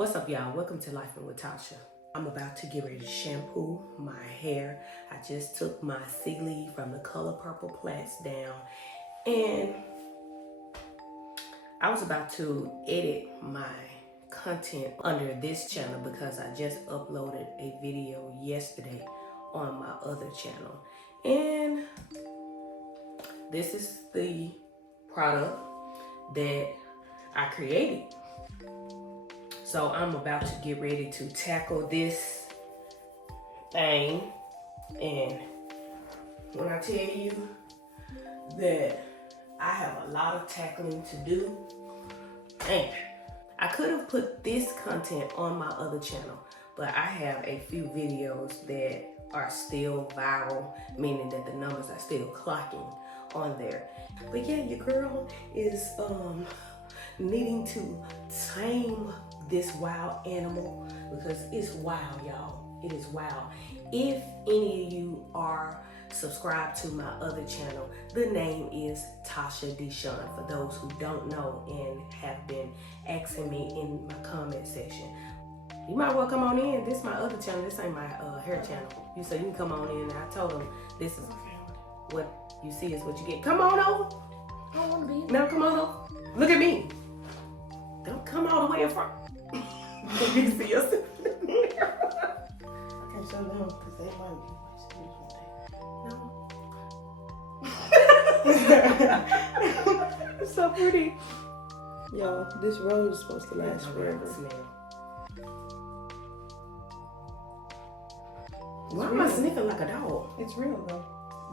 What's up, y'all? Welcome to Life with Tasha. I'm about to get ready to shampoo my hair. I just took my Sealy from the Color Purple Plaits down, and I was about to edit my content under this channel because I just uploaded a video yesterday on my other channel. And this is the product that I created. So I'm about to get ready to tackle this thing. And when I tell you that I have a lot of tackling to do, man, I could have put this content on my other channel, but I have a few videos that are still viral, meaning that the numbers are still clocking on there. But yeah, your girl is needing to tame this wild animal because it's wild, y'all. It is wild. If any of you are subscribed to my other channel, the name is Tasha Deshawn, for those who don't know and have been asking me in my comment section. You might well come on in. This is my other channel. This ain't my hair channel. You said you can come on in. And I told them this is what you see is what you get. Come on over. I don't want to be. Now come on over. Look at me. Don't come all the way in front. You can see yourself in the mirror. I can't show them because they might be one day. It's so pretty. Yo, this rose is supposed to last forever. Why am I sniffing like a dog? It's real though.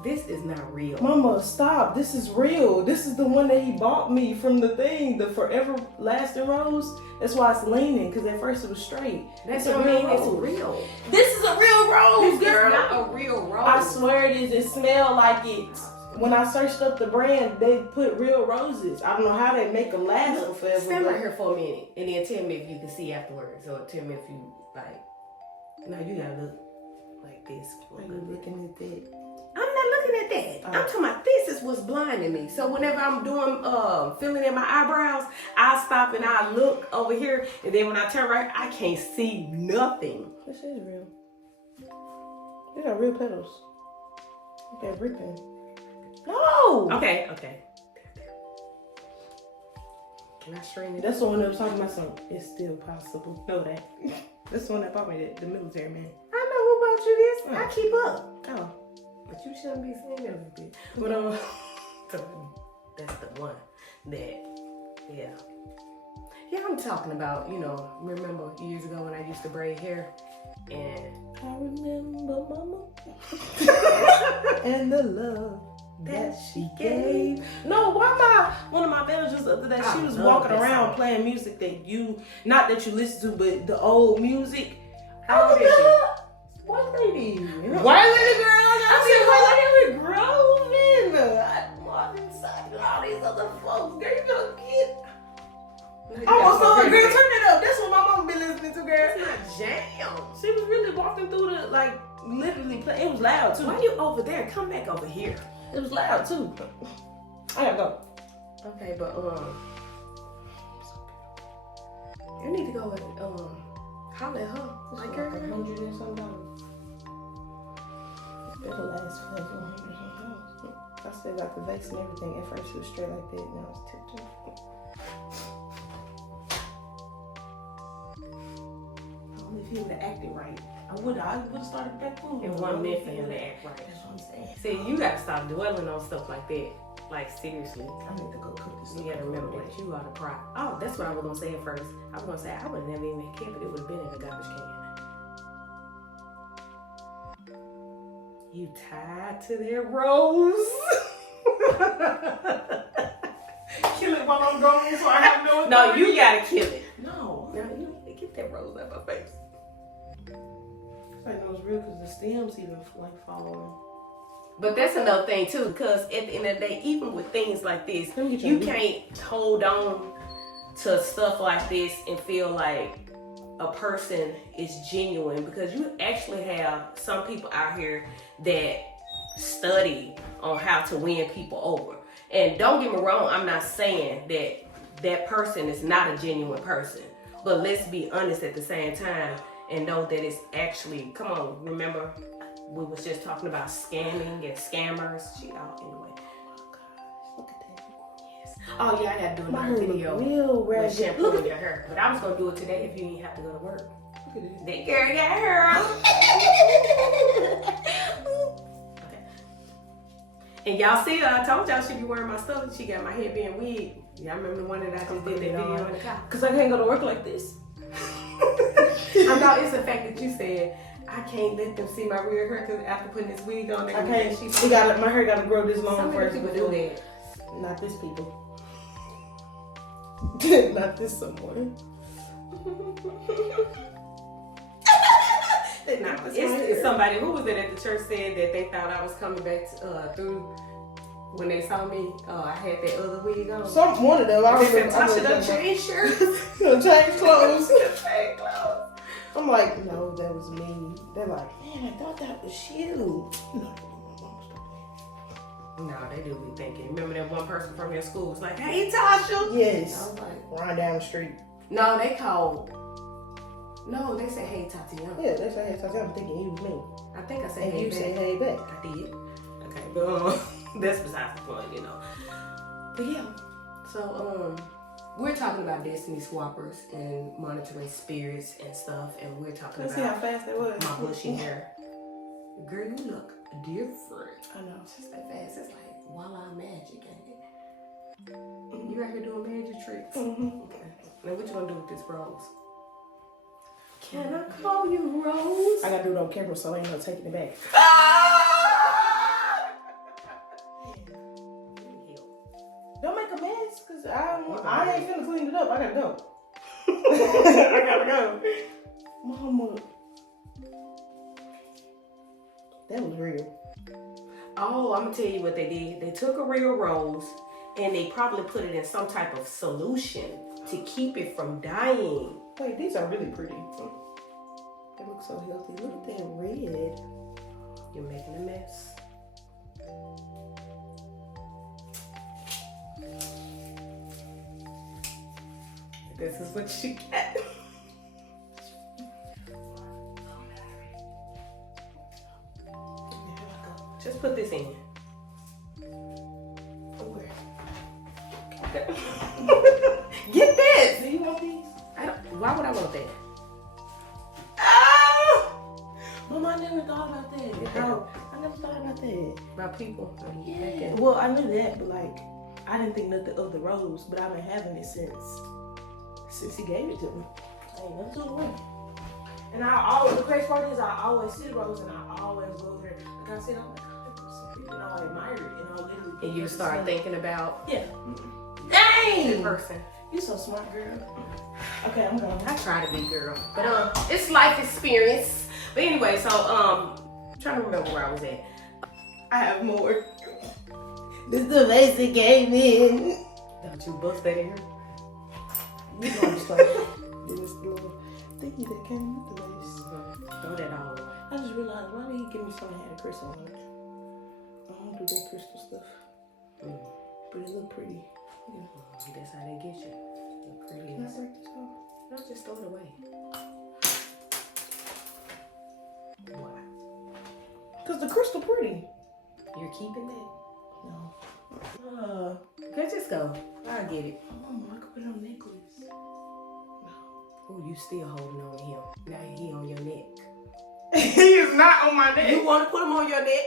This is not real. Mama, stop. This is real. This is the one that he bought me from the thing, the forever lasting rose. That's why it's leaning, because at first it was straight. That's a what I real mean. It's rose. real. This is a real rose, This girl. is not a real rose. I swear it is. It smelled like it. When I searched up the brand, they put real roses. I don't know how they make them last for forever. Stand right here for a minute and then tell me if you can see afterwards, or tell me if you like. No, you gotta look like this. Why are you looking at that? I'm not looking at that. I'm talking about this is what's blinding me. So whenever I'm doing filling in my eyebrows, I stop and I look over here, and then when I turn right, I can't see nothing. This is real. These are real petals. They're ripping. No! Okay. Can I straighten it? That's the one that was talking about something. It's still possible. Know that. That's the one that bought me the military man. I know who bought you this. I keep up. Oh. But you shouldn't be saying that a bit. But that's the one that, yeah. Yeah, I'm talking about, remember years ago when I used to braid hair? And I remember mama. And the love that she gave. No, one of my managers the other day, she was walking around playing music that not that you listen to, but the old music. how old is she? White lady. White lady girl. I see white lady with Groven. Marvin Sapp and all these other folks. Girl, you gonna get. Oh, so girl, turn it up. That's what my mama been listening to, girl. It's not jam. She was really walking through literally playing. It was loud too. Why you over there? Come back over here. It was loud too. I gotta go. Okay, but you need to go and holler at her. Like her. $100 and some. It's better last forever. $100 and some. I still got the vase and everything. At first it was straight like that, now it's tipped up. Only if you would have acted right. I would have started back home. And 1 minute for him to act right. That's what I'm saying. See, you gotta stop dwelling on stuff like that. Like, seriously. I need to go cook this. You gotta remember that you are the prop. Oh, that's what I was gonna say at first. I was gonna say I would have never even kept it. It would have been in a garbage can. You tied to that rose. Kill it while I'm gone so I have no. No, you gotta kill it. No. No, you need to get that rose out of my face. I know it's real because the stems even following. But that's another thing too, because at the end of the day, even with things like this, Let me get you your can't hold on to stuff like this and feel like a person is genuine, because you actually have some people out here that study on how to win people over. And don't get me wrong, I'm not saying that that person is not a genuine person, But let's be honest at the same time and know that it's actually, come on, remember we was just talking about scamming and scammers. Anyway. Look at that. Yes. Oh yeah, I gotta do another video real with ragged. shampooing your hair. But I was gonna do it today if you didn't have to go to work. Look at this. That girl got hair on. Okay. And y'all see her, I told y'all she be wearing my stuff and she got my hair being wig. Y'all remember the one that I just did that video in the car? Cause I can't go to work like this. I know it's the fact that you said I can't let them see my real hair because after putting this wig on, I can't. My hair gotta grow this long Some first. people do that. Not this people. Not this someone. No, it's somebody who was it at the church said that they thought I was coming back through when they saw me. I had that other wig on. One of them. I They said Tasha done changed shirts. Change clothes. Change clothes. I'm like, no, that was me. They're like, man, I thought that was you. No, they do be thinking. Remember that one person from your school was like, hey, Tasha? Yes. I was like, run down the street. no, they called. No, they said, hey, Tatiana. Yeah, they say, hey, Tatiana. I'm thinking you was me. I think I said, And hey, you back. said, hey, back. I did. Okay, but that's besides the point, you know. But yeah, so we're talking about destiny swappers and monitoring spirits and stuff, and we're talking Let's see how about fast that was. my bushy hair. Girl, you look different. I know. It's just that fast. It's like voila magic, ain't it? You out here doing magic tricks. Mm-hmm. Okay. Now what you gonna do with this rose? Can I call you Rose? I gotta do it on camera so I ain't no taking it back. Don't make a mess, cause I ain't finna clean it up. I gotta go. I gotta go. Mama. That was real. Oh, I'm gonna tell you what they did. They took a real rose and they probably put it in some type of solution to keep it from dying. Wait, these are really pretty. They look so healthy. Look at that red. You're making a mess. This is what you get. Just put this in. Where? Get this. Do you want these? Why would I want that? Mom, I never thought about that. No, I never thought about that. About people. Yeah. Well, I knew that, but like, I didn't think nothing of the rose, but I've been having it since he gave it to me. I ain't nothing to the way. And the crazy part is I always see the rose and I always go over there. Like I said, I'm like, and I admire it, and I literally. And you start thinking about Yeah. that Dang! person. You so smart, girl. Okay, I'm going. I try to be, girl, but it's life experience. But anyway, so I'm trying to remember where I was at. I have more. This is the basic game in. Don't you bust that in here? You know I'm sorry. This little thingy that came with the lace. Throw that all away. I just realized, why did he give me something that had a crystal on it? I don't do that crystal stuff. But it look pretty. Yeah. That's how they get you. Look pretty. Can I break this off? No, just throw it away. Why? Because the crystal pretty. You're keeping that? No. Okay, just go. I get it. I could put it on a necklace. No. Oh, you still holding on to him. Now he on your neck. He is not on my neck. You want to put him on your neck?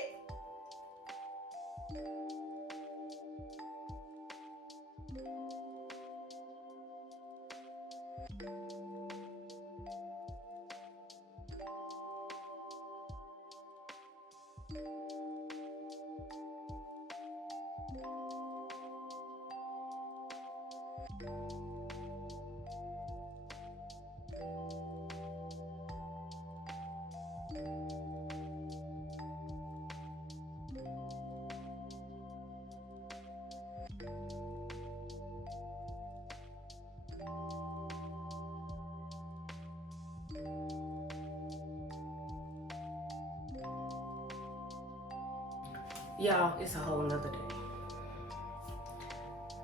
Y'all, it's a whole nother day.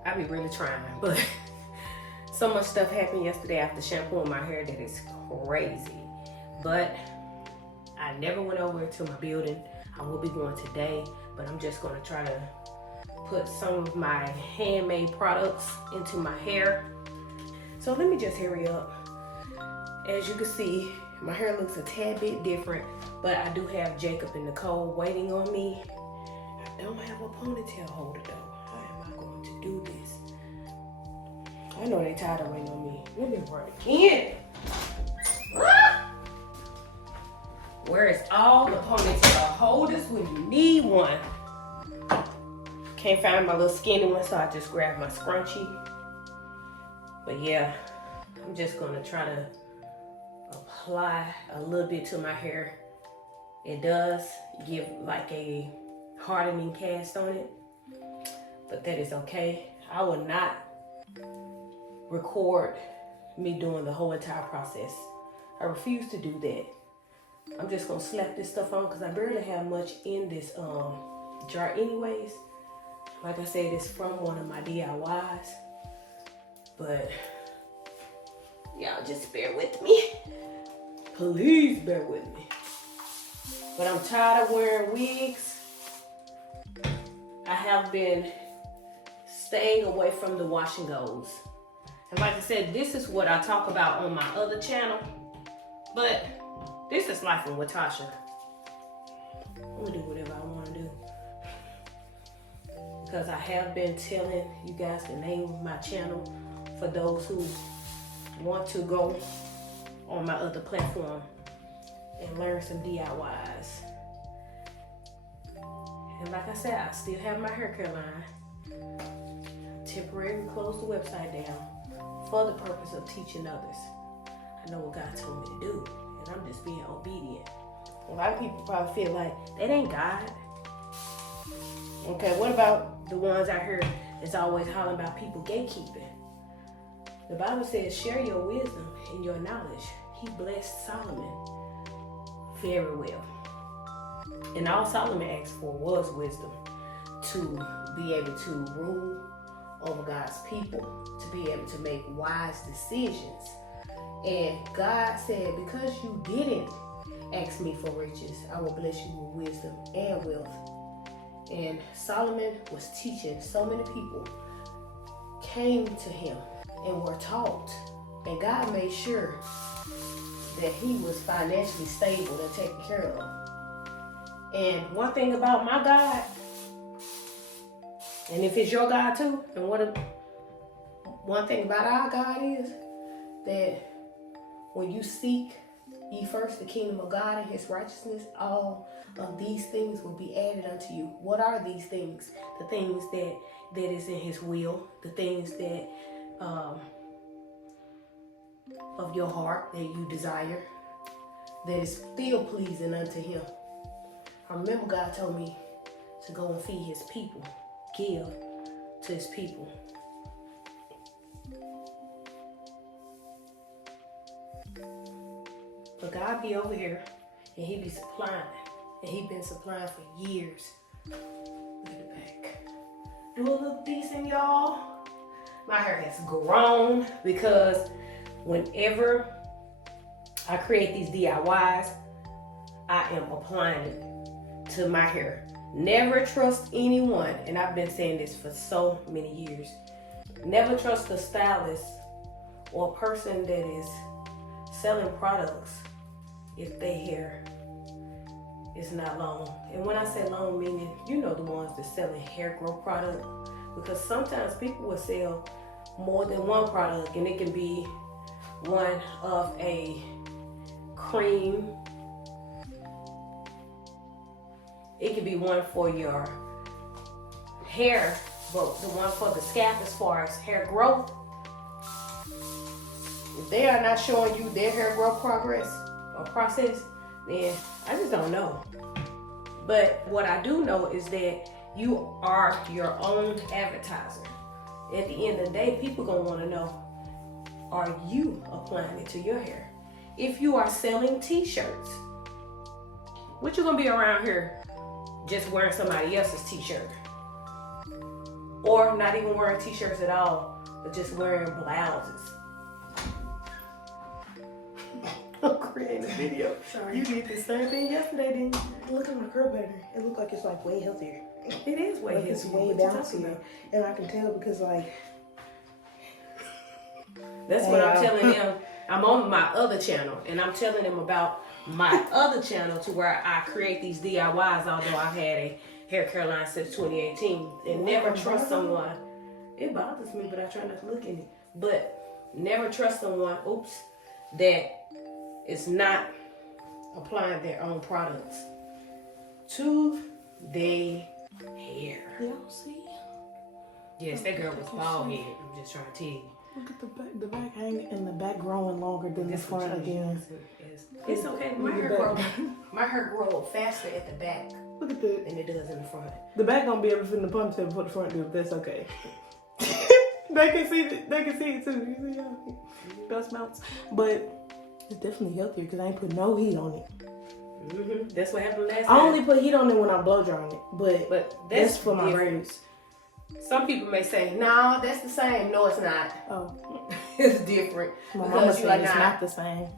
I be really trying, but So much stuff happened yesterday after shampooing my hair that is crazy. But I never went over to my building. I will be going today, but I'm just gonna try to put some of my handmade products into my hair. So let me just hurry up. As you can see, my hair looks a tad bit different, but I do have Jacob and Nicole waiting on me. I don't have a ponytail holder though. How am I going to do this? I know they tired of waiting on me. Let me run again. Where's all the ponytail holders when you need one? Can't find my little skinny one, so I just grabbed my scrunchie. But yeah, I'm just gonna try to apply a little bit to my hair. It does give like a hardening cast on it, but that is okay. I will not record me doing the whole entire process. I refuse to do that. I'm just gonna slap this stuff on because I barely have much in this jar anyways. Like I said, it's from one of my DIYs, but y'all just bear with me. Please bear with me. But I'm tired of wearing wigs. I have been staying away from the wash and goes. And like I said, this is what I talk about on my other channel. But this is life with Tasha. I'm gonna do whatever I wanna do. Because I have been telling you guys the name of my channel for those who want to go on my other platform and learn some DIYs. And like I said, I still have my hair care line. Temporarily closed the website down for the purpose of teaching others. I know what God told me to do, and I'm just being obedient. A lot of people probably feel like that ain't God. Okay, what about the ones out here that's always hollering about people gatekeeping? The Bible says, share your wisdom and your knowledge. He blessed Solomon very well. And all Solomon asked for was wisdom to be able to rule over God's people, to be able to make wise decisions. And God said, because you didn't ask me for riches, I will bless you with wisdom and wealth. And Solomon was teaching. So many people came to him and were taught. And God made sure that he was financially stable and taken care of. And one thing about my God, and if it's your God too, and one thing about our God is that when you seek ye first the kingdom of God and his righteousness, all of these things will be added unto you. What are these things? The things that is in his will, the things that of your heart that you desire, that is still pleasing unto him. I remember God told me to go and feed his people, give to his people. But God be over here and he be supplying. And he been supplying for years. Look at the back. Do it look decent, y'all? My hair has grown because whenever I create these DIYs, I am applying it to my hair. Never trust anyone, and I've been saying this for so many years. Never trust a stylist or a person that is selling products if their hair is not long. And when I say long, meaning, you know, the ones that selling hair growth product, because sometimes people will sell more than one product, and it can be one of a cream. It could be one for your hair, but the one for the scalp as far as hair growth, if they are not showing you their hair growth progress or process, then I just don't know. But what I do know is that you are your own advertiser. At the end of the day, people gonna want to know, are you applying it to your hair? If you are selling t-shirts, what you gonna be around here just wearing somebody else's t-shirt? Or not even wearing t-shirts at all, But just wearing blouses. I'm creating a video. Sorry. You did the same thing yesterday, didn't you? Look at my curl pattern. It looked like it's like way healthier. It is way Like it's way bouncier. And I can tell because like that's what I'm telling them. I'm on my other channel and I'm telling them about my other channel to where I create these DIYs, although I had a hair care line since 2018. And never trust someone. It bothers me, but I try not to look in it. But never trust someone, that is not applying their own products to their hair. y'all see? Yes, that girl was bald headed. I'm just trying to tell you. Look at the back hanging and the back growing longer than the front again. It's okay. My hair grow faster at the back Look at that. than it does in the front. The back gonna be able to fit in the ponytail before the front do, but that's okay. They can see it. They can see it too. You see y'all? Best mounts, but it's definitely healthier because I ain't put no heat on it. Mm-hmm. That's what happened last I time. only put heat on it when I blow drying it, but that's for my braids. Some people may say, "No, that's the same." No, it's not. Oh, It's different. my mama said it's not the same.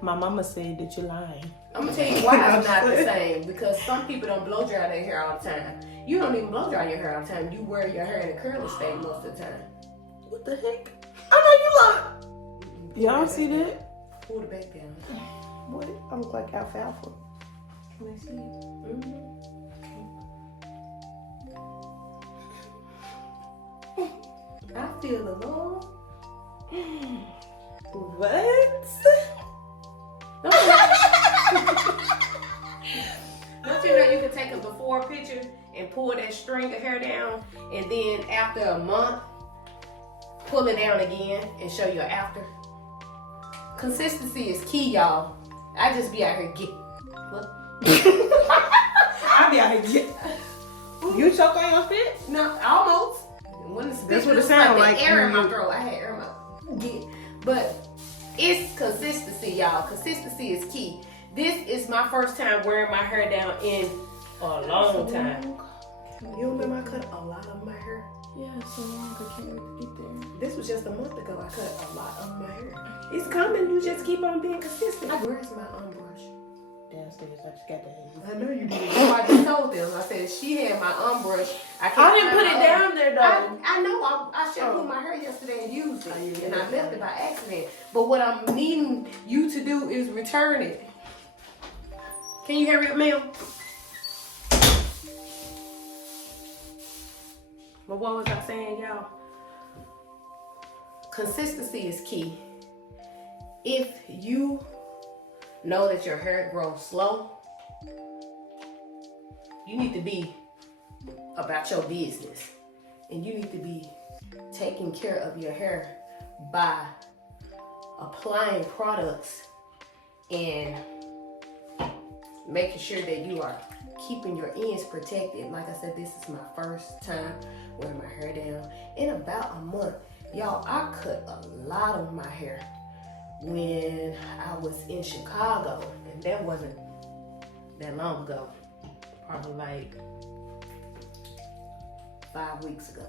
My mama said that you're lying. I'm gonna tell you why it's not the same. Because some people don't blow dry their hair all the time. You don't even blow dry your hair all the time. You wear your hair in a curly state most of the time. What the heck? I know you lie. Y'all see that? Pull the back down. What? I look like alfalfa. Can they see it? Mm-hmm. I feel the Lord. What? Don't you know you can take a before picture and pull that string of hair down, and then after a month, pull it down again and show your after? Consistency is key, y'all. I just be out here getting. What? I be out here. You choke on your spit? No, almost. When the spit That's what it was sound like. like. The air in my throat. I had air in my get. But it's consistency, y'all. Consistency is key. This is my first time wearing my hair down in a long time. You remember I cut a lot of my hair? Yeah, so long. I can't wait to get there. This was just a month ago. I cut a lot of my hair. It's coming. You just keep on being consistent. Where's my brush? Downstairs, I just got that. I know you did. I just told them. I said she had my brush. I didn't put it down there though. I know. I shampooed my hair yesterday and used it, and I left it by accident. But what I'm needing you to do is return it. Can you hear me, ma'am? But what was I saying, y'all? Consistency is key. If you know that your hair grows slow, you need to be about your business. And you need to be taking care of your hair by applying products and making sure that you are keeping your ends protected. Like I said, this is my first time wearing my hair down in about a month. Y'all, I cut a lot of my hair when I was in Chicago, and that wasn't that long ago, probably like 5 weeks ago.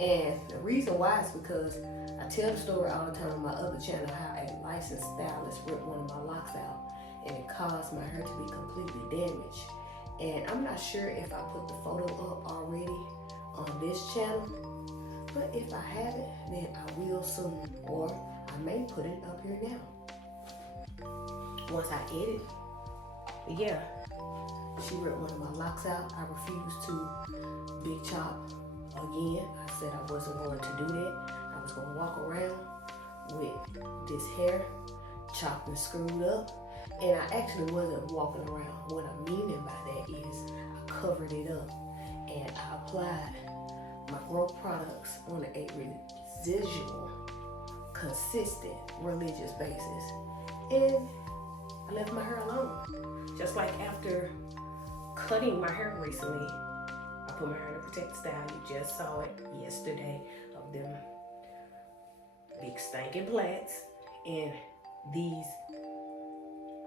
And the reason why is because I tell the story all the time on my other channel how a licensed stylist ripped one of my locks out and it caused my hair to be completely damaged. And I'm not sure if I put the photo up already on this channel, but if I haven't, then I will soon, or I may put it up here now once I edit. But yeah, she ripped one of my locks out. I refused to big chop again. I said I wasn't going to do that. I was going to walk around with this hair chopped and screwed up. And I actually wasn't walking around. What I'm meaning by that is I covered it up and I applied my growth products on a residual, consistent, religious basis. And I left my hair alone. Just like after cutting my hair recently, I put my hair in a protected style. You just saw it yesterday of them big stinking plaits and these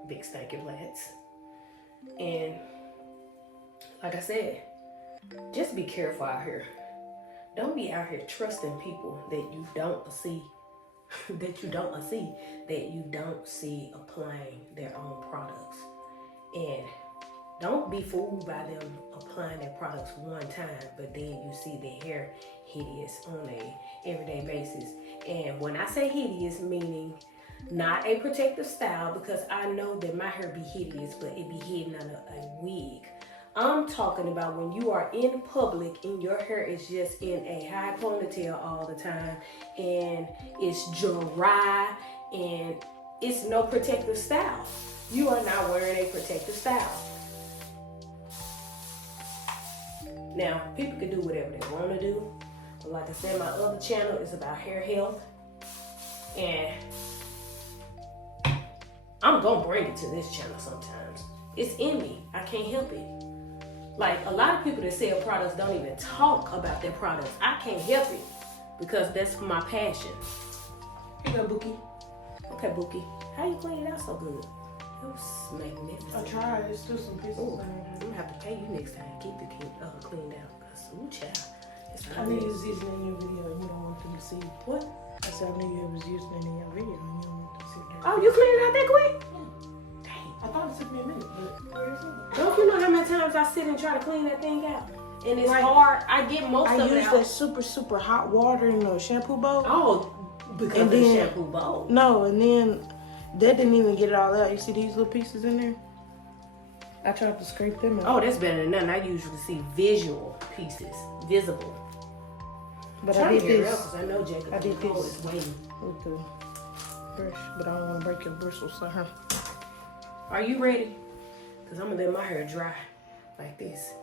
big stinking plaits. And like I said, just be careful out here. don't be out here trusting people that you don't see, that you don't see applying their own products. And don't be fooled by them applying their products one time, but then you see their hair hideous on a everyday basis. And when I say hideous, meaning not a protective style, because I know that my hair be hideous, but it be hidden under a wig. I'm talking about when you are in public and your hair is just in a high ponytail all the time, and it's dry and it's no protective style. You are not wearing a protective style. Now, people can do whatever they want to do. But like I said, my other channel is about hair health. And I'm going to bring it to this channel sometimes. It's in me. I can't help it. Like, a lot of people that sell products don't even talk about their products. I can't help it because that's my passion. Here you go, Bookie. Okay, Bookie. How you clean it out so good? It was magnificent. I tried. There's still some pieces. Ooh, I'm gonna have to pay you next time. Keep it cleaned out. Cause ooh, child. I knew you was using it in your video and you don't want them to see. What? I said I knew you was using it in your video and you don't want them to see that. Oh, you cleaned it out that quick? Dang. I thought it took me a minute, but Don't you know how many times I sit and try to clean that thing out? And it's hard. I get most of it I used out. that super hot water in the shampoo bowl. Oh, because of the shampoo bowl. No, and then that didn't even get it all out. You see these little pieces in there? I tried to scrape them out. Oh, that's better than nothing. I usually see visual pieces, visible. But I did this. Because I know Jacob I did is this waiting. with the brush, but I don't want to break your bristles, so Are you ready? Because I'm going to let my hair dry like this.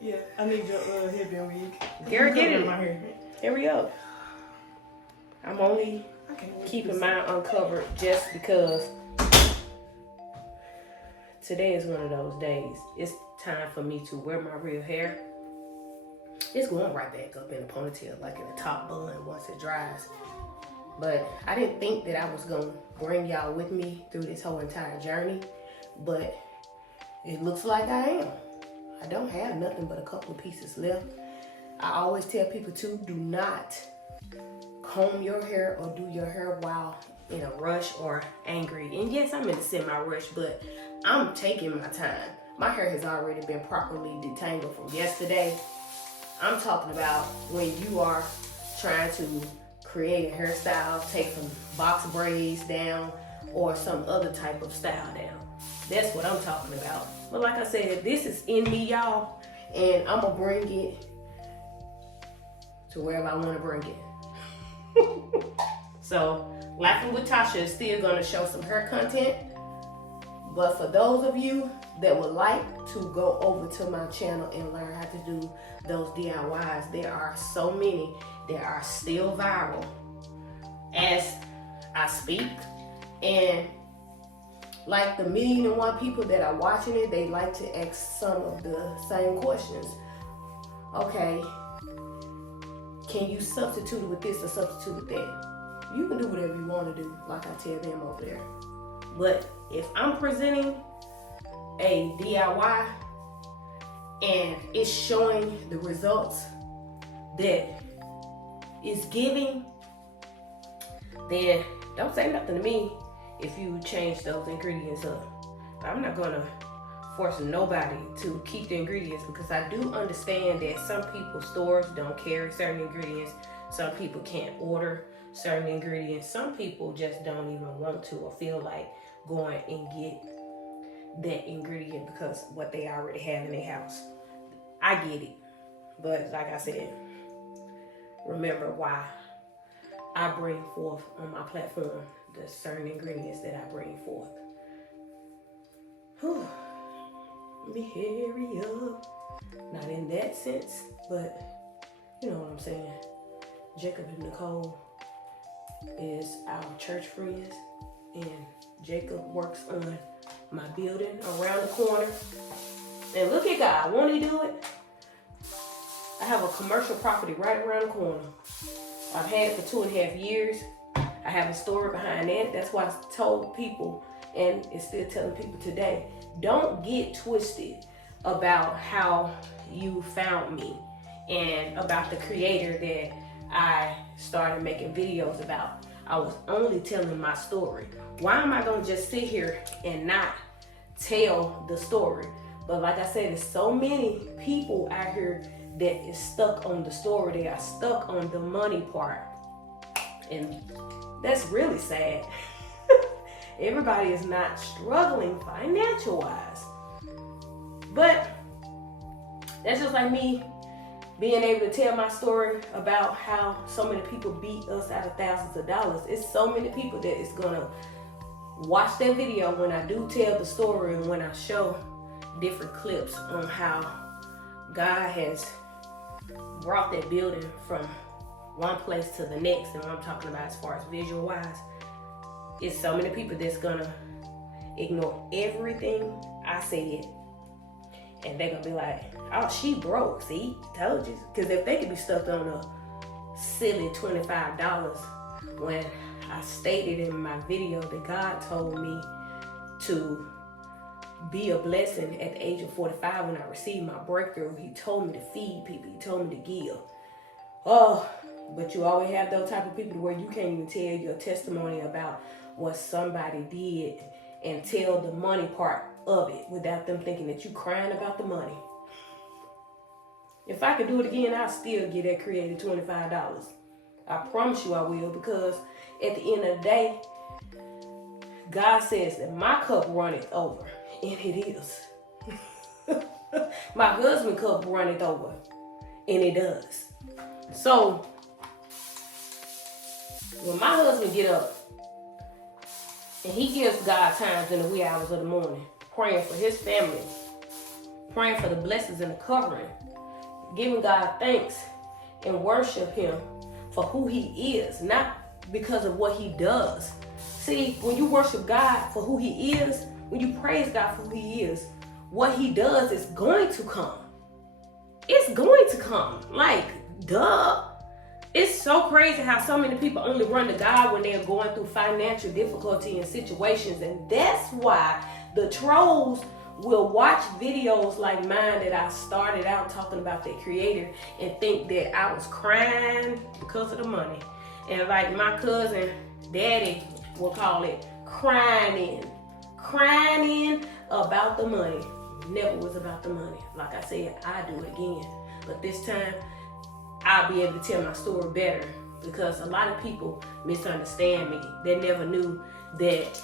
Yeah, I need your headband wig. Garrett, get it. My hair. Hurry up. I'm only keeping mine uncovered just because today is one of those days. It's time for me to wear my real hair. It's going right back up in the ponytail, like in the top bun once it dries. But I didn't think that I was going to bring y'all with me through this whole entire journey. But it looks like I am. I don't have nothing but a couple of pieces left. I always tell people too, do not comb your hair or do your hair while in a rush or angry. And yes, I'm in a semi-rush, but I'm taking my time. My hair has already been properly detangled from yesterday. I'm talking about when you are trying to create a hairstyle, take some box braids down or some other type of style down. That's what I'm talking about. But like I said, this is in me, y'all, and I'm gonna bring it to wherever I want to bring it. So, Laughing with Tasha is still gonna show some hair content. But for those of you that would like to go over to my channel and learn how to do those DIYs, there are so many that are still viral as I speak. And like the 1,000,001 people that are watching it, they like to ask some of the same questions. Okay, can you substitute it with this or substitute with that? You can do whatever you want to do, like I tell them over there. But if I'm presenting a DIY and it's showing the results that it's giving, then don't say nothing to me if you change those ingredients up. I'm not gonna force nobody to keep the ingredients because I do understand that some people's stores don't carry certain ingredients. Some people can't order certain ingredients. Some people just don't even want to or feel like going and get that ingredient because what they already have in their house. I get it. But like I said, remember why I bring forth on my platform the certain ingredients that I bring forth. Whew. Let me hurry up. Not in that sense, but you know what I'm saying. Jacob and Nicole is our church friends, and Jacob works on my building around the corner. And look at God, won't he do it? I have a commercial property right around the corner. I've had it for 2.5 years. I have a story behind that. That's why I told people, and it's still telling people today, don't get twisted about how you found me. and about the creator that I started making videos about. I was only telling my story. Why am I gonna just sit here and not tell the story? But like I said, there's so many people out here that is stuck on the story. They are stuck on the money part. And that's really sad. Everybody is not struggling financial wise. But that's just like me being able to tell my story about how so many people beat us out of thousands of dollars. It's so many people that is gonna watch that video when I do tell the story and when I show different clips on how God has brought that building from one place to the next. And what I'm talking about as far as visual wise, it's so many people that's gonna ignore everything I said. And they're gonna be like, oh, she broke, see, told you. Because if they could be stuck on a silly $25 when I stated in my video that God told me to be a blessing at the age of 45 when I received my breakthrough. He told me to feed people, he told me to give. Oh, but you always have those type of people where you can't even tell your testimony about what somebody did and tell the money part of it without them thinking that you crying about the money. If I could do it again, I'll still get that creative $25. I promise you I will, because at the end of the day, God says that my cup runneth over, and it is. My husband's cup runneth over, and it does. So when my husband get up and he gives God times in the wee hours of the morning, praying for his family, praying for the blessings and the covering, giving God thanks and worship him for who he is, not because of what he does. See, when you worship God for who he is, when you praise God for who he is, what he does is going to come. It's going to come. Like, duh. It's so crazy how so many people only run to God when they're going through financial difficulty and situations. And that's why the trolls will watch videos like mine that I started out talking about the creator and think that I was crying because of the money. And like my cousin, Daddy will call it crying in about the money. Never was about the money. Like I said, I do it again. But this time, I'll be able to tell my story better, because a lot of people misunderstand me. They never knew that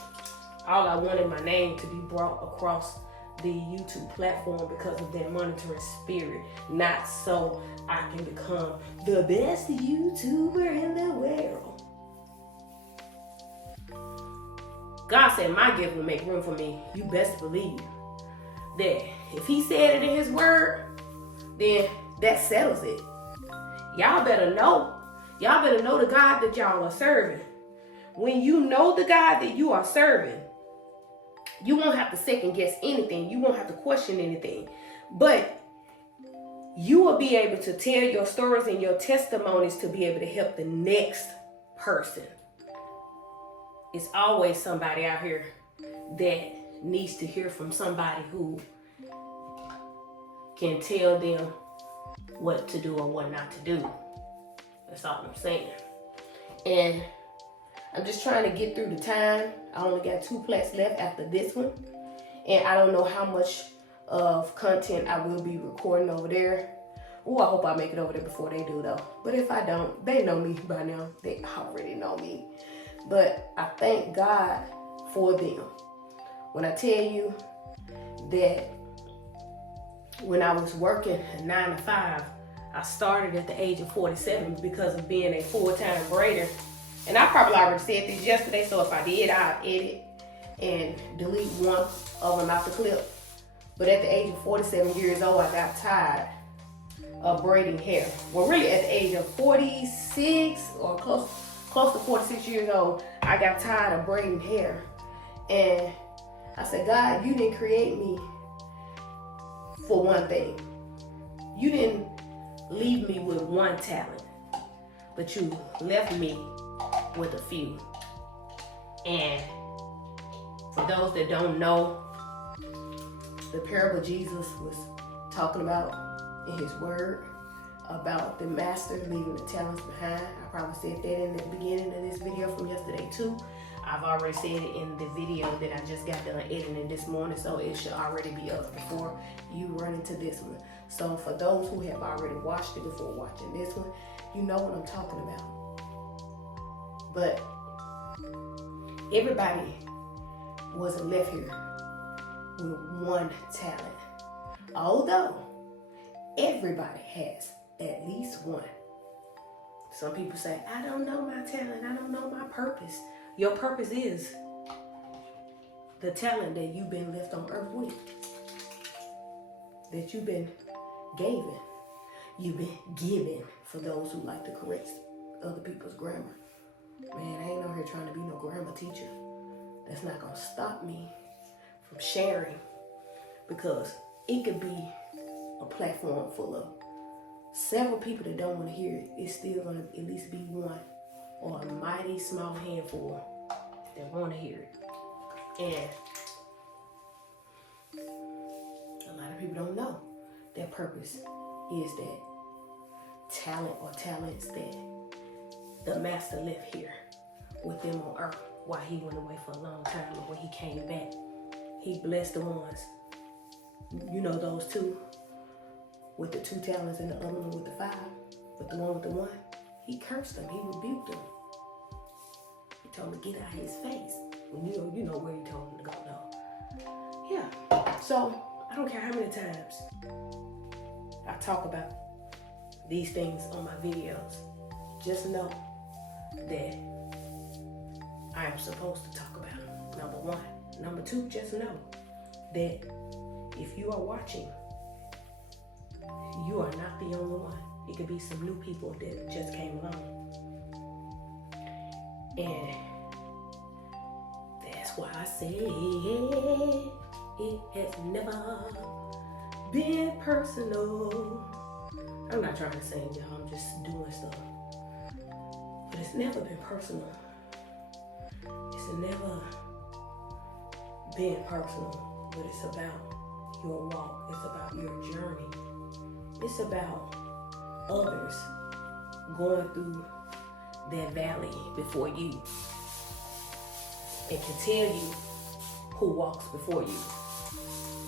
all I wanted my name to be brought across the YouTube platform because of that monitoring spirit, not so I can become the best YouTuber in the world. God said my gift will make room for me. You best believe that if he said it in his word, then that settles it. Y'all better know. Y'all better know the God that y'all are serving. When you know the God that you are serving, you won't have to second guess anything. You won't have to question anything. But you will be able to tell your stories and your testimonies to be able to help the next person. It's always somebody out here that needs to hear from somebody who can tell them what to do or what not to do. That's all I'm saying. And I'm just trying to get through the time. I only got 2 plats left after this one. And I don't know how much of content I will be recording over there. Oh, I hope I make it over there before they do though. But if I don't, they know me by now. They already know me. But I thank God for them. When I tell you that when I was working 9 to 5, I started at the age of 47 because of being a full-time braider. And I probably already said this yesterday, so if I did, I'll edit and delete one of them out the clip. But at the age of 47 years old, I got tired of braiding hair. Well, really at the age of 46 or close to 46 years old, I got tired of braiding hair. And I said, God, you didn't create me for one thing. You didn't leave me with one talent, but you left me with a few. And for those that don't know, the parable Jesus was talking about in his word, about the master leaving the talents behind. I probably said that in the beginning of this video from yesterday too. I've already said it in the video that I just got done editing this morning, so it should already be up before you run into this one. So for those who have already watched it before watching this one, you know what I'm talking about. But everybody wasn't left here with one talent, although everybody has at least one. Some people say, I don't know my talent, I don't know my purpose. Your purpose is the talent that you've been left on earth with, that you've been given. You've been given, for those who like to correct other people's grammar. Man, I ain't out here trying to be no grammar teacher. That's not gonna stop me from sharing, because it could be a platform full of several people that don't want to hear it. It's still gonna at least be one or a mighty small handful that want to hear it. And a lot of people don't know their purpose is that talent or talents that the master left here with them on earth while he went away for a long time, and when he came back, he blessed the ones, you know, those two with the 2 talents and the other one with the 5, but the one with the 1, he cursed them, he rebuked them. He told him to get out of his face. And you know where he told him to go now. Yeah, so I don't care how many times I talk about these things on my videos. Just know that I am supposed to talk about them, number 1. Number 2, just know that if you are watching, you are not the only one. It could be some new people that just came along. And that's why I say it has never been personal. I'm not trying to sing, y'all. I'm just doing stuff. But it's never been personal. It's never been personal. But it's about your walk. It's about your journey. It's about others going through that valley before you, and can tell you who walks before you,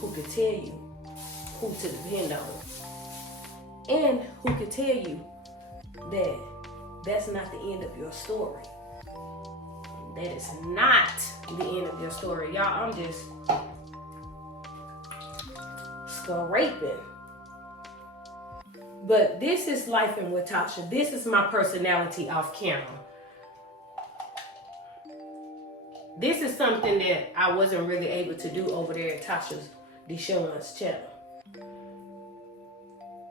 who can tell you who to depend on, and who can tell you that that's not the end of your story. That is not the end of your story. Y'all, I'm just scraping. But this is Life in with Tasha. This is my personality off camera. This is something that I wasn't really able to do over there at Tasha's Deshawn's channel.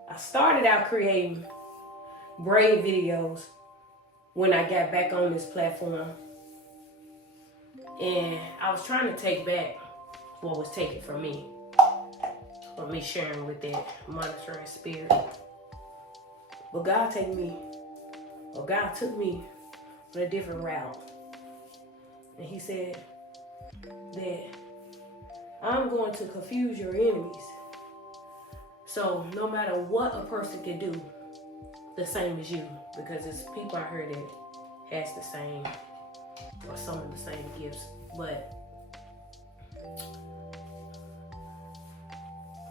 I started out creating braid videos when I got back on this platform. And I was trying to take back what was taken from me sharing with that monitoring spirit. But God took me on a different route. And he said that I'm going to confuse your enemies. So no matter what a person can do, the same as you, because there's people out here that has the same or some of the same gifts, but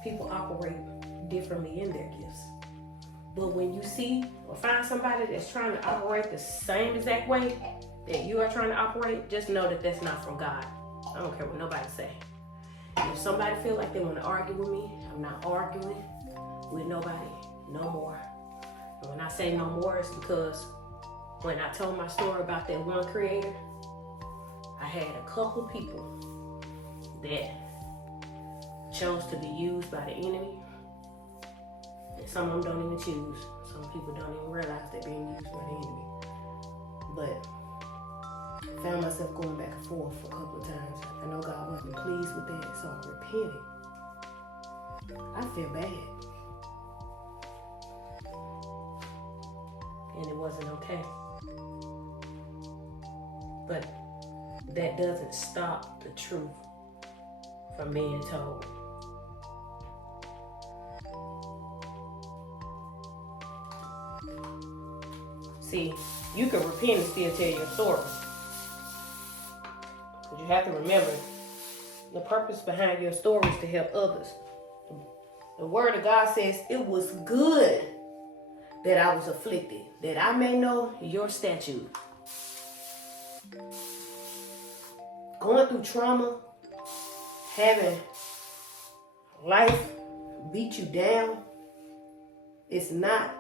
people operate differently in their gifts. But when you see or find somebody that's trying to operate the same exact way that you are trying to operate, just know that that's not from God. I don't care what nobody say. If somebody feel like they want to argue with me, I'm not arguing with nobody no more. And when I say no more, it's because when I told my story about that one creator, I had a couple people that chose to be used by the enemy. And some of them don't even choose. Some people don't even realize they're being used by the enemy. But I found myself going back and forth a couple of times. I know God wasn't pleased with that, so I repented. I feel bad. And it wasn't okay. But that doesn't stop the truth from being told. See, you can repent and still tell your story. But you have to remember, the purpose behind your story is to help others. The word of God says, it was good that I was afflicted, that I may know your statute. Going through trauma, having life beat you down, it's not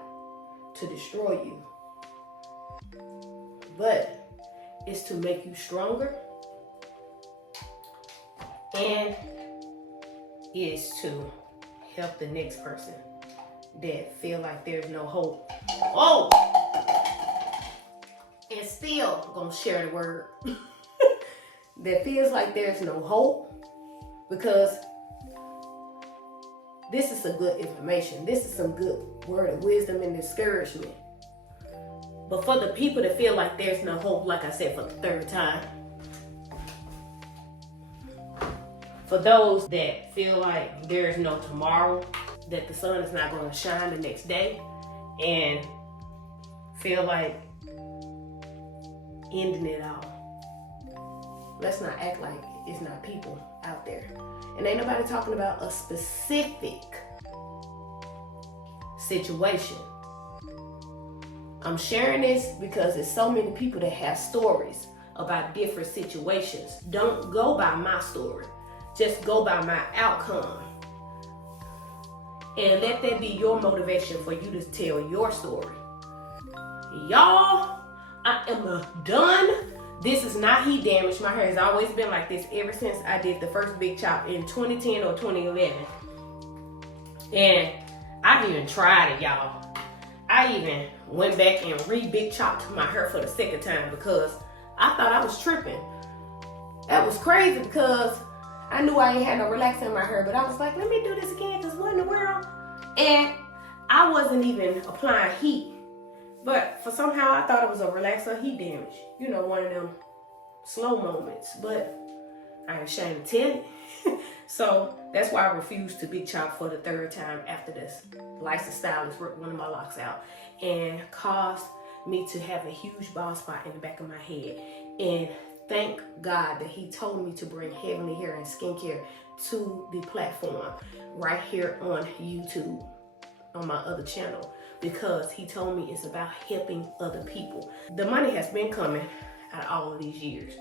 to destroy you, but it's to make you stronger, and is to help the next person that feel like there's no hope. Oh, and still gonna share the word that feels like there's no hope, because this is some good information. This is some good word of wisdom and discouragement. But for the people that feel like there's no hope, like I said for the third time, for those that feel like there's no tomorrow, that the sun is not going to shine the next day, and feel like ending it all, let's not act like it's not people out there. And ain't nobody talking about a specific situation. I'm sharing this because there's so many people that have stories about different situations. Don't go by my story. Just go by my outcome. And let that be your motivation for you to tell your story. Y'all, I am done. This is not heat damage. My hair has always been like this ever since I did the first big chop in 2010 or 2011. And I've even tried it, y'all. I even went back and re-big chopped my hair for the second time because I thought I was tripping. That was crazy because I knew I ain't had no relaxer in my hair, but I was like, let me do this again, because what in the world? And I wasn't even applying heat. But for somehow I thought it was a relaxer heat damage. You know, one of them slow moments. But I ain't ashamed to tell it. So that's why I refused to big chop for the third time after this. Licensed stylist ripped one of my locks out and caused me to have a huge bald spot in the back of my head. And thank God that he told me to bring Heavenly Hair and Skincare to the platform right here on YouTube, on my other channel, because he told me it's about helping other people. The money has been coming out all of these years,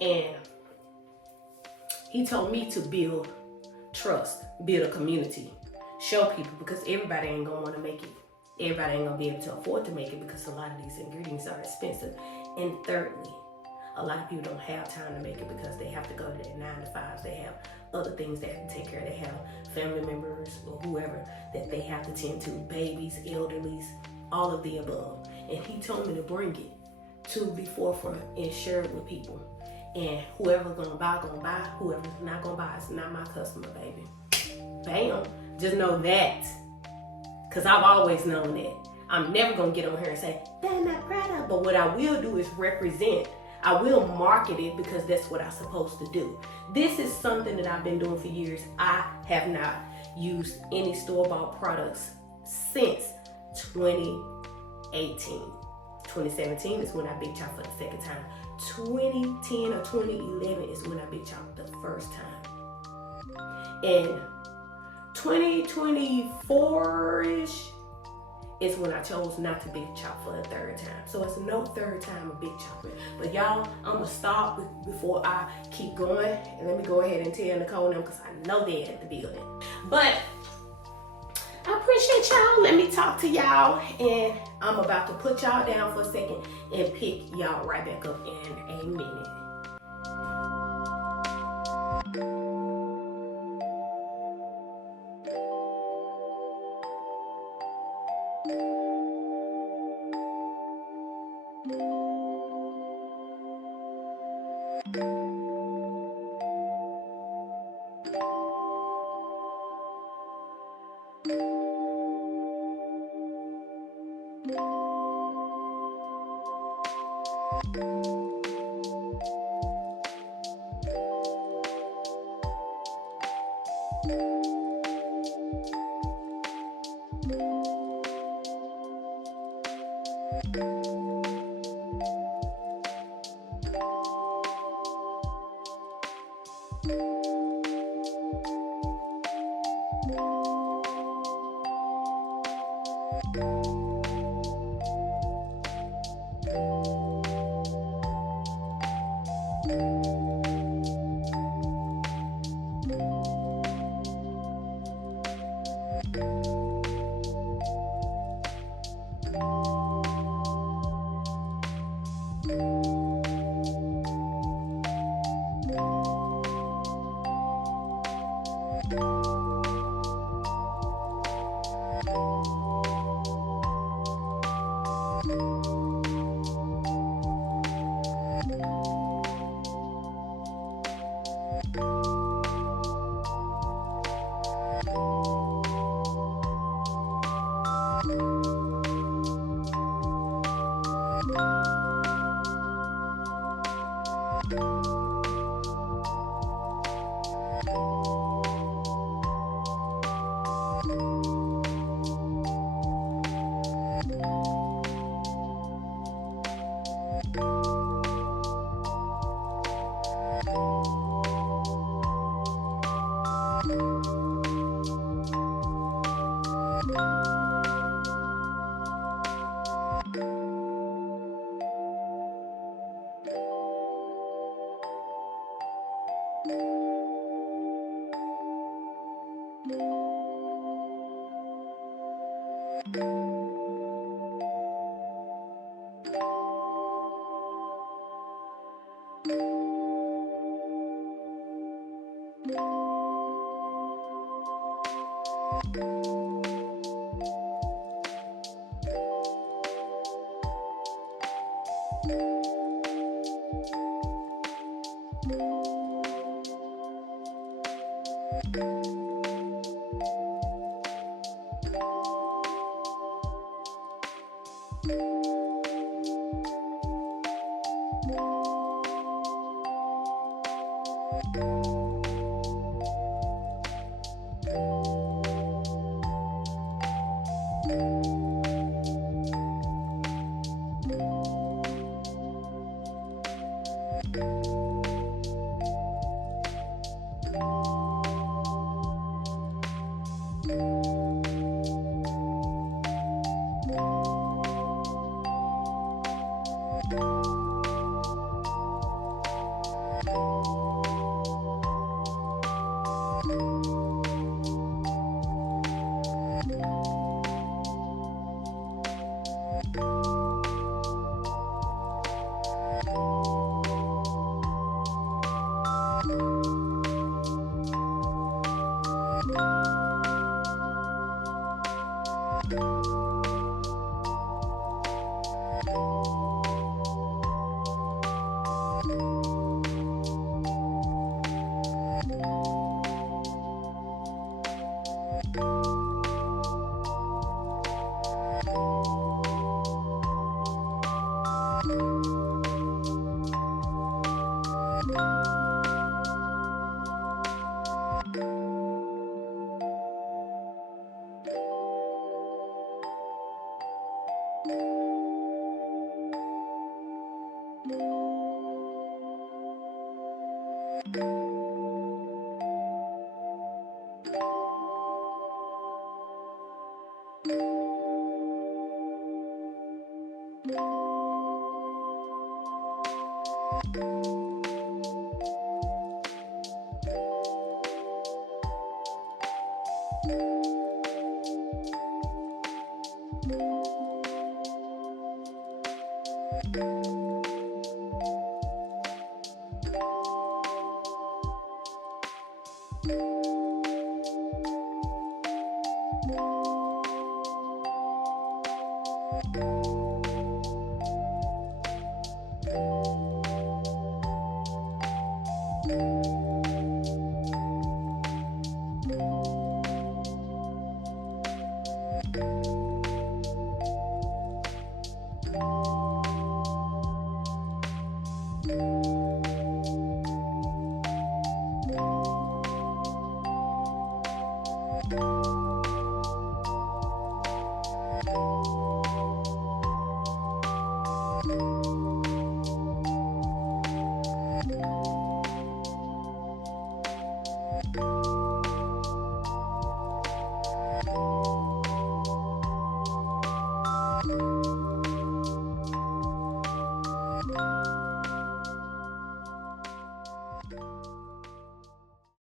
and he told me to build trust, build a community, show people, because everybody ain't gonna want to make it. Everybody ain't gonna be able to afford to make it because a lot of these ingredients are expensive. And thirdly, a lot of people don't have time to make it because they have to go to their 9 to 5s. They have other things they have to take care of. They have family members or whoever that they have to tend to, babies, elderlies, all of the above. And he told me to bring it to the forefront and share it with people. And whoever's gonna buy. Whoever's not gonna buy, it's not my customer, baby. Bam. Just know that. Because I've always known that. I'm never gonna get on here and say, that I'm not proud of. But what I will do is represent. I will market it because that's what I'm supposed to do. This is something that I've been doing for years. I have not used any store-bought products since 2018. 2017 is when I big chopped for the second time. 2010 or 2011 is when I big chopped the first time. And 2024-ish is when I chose not to big chop for the third time. So it's no third time of big chopping. But y'all, I'm gonna stop before I keep going. And let me go ahead and tell Nicole them, because I know they're at the building. But I appreciate y'all. Let me talk to y'all. And I'm about to put y'all down for a second and pick y'all right back up in a minute.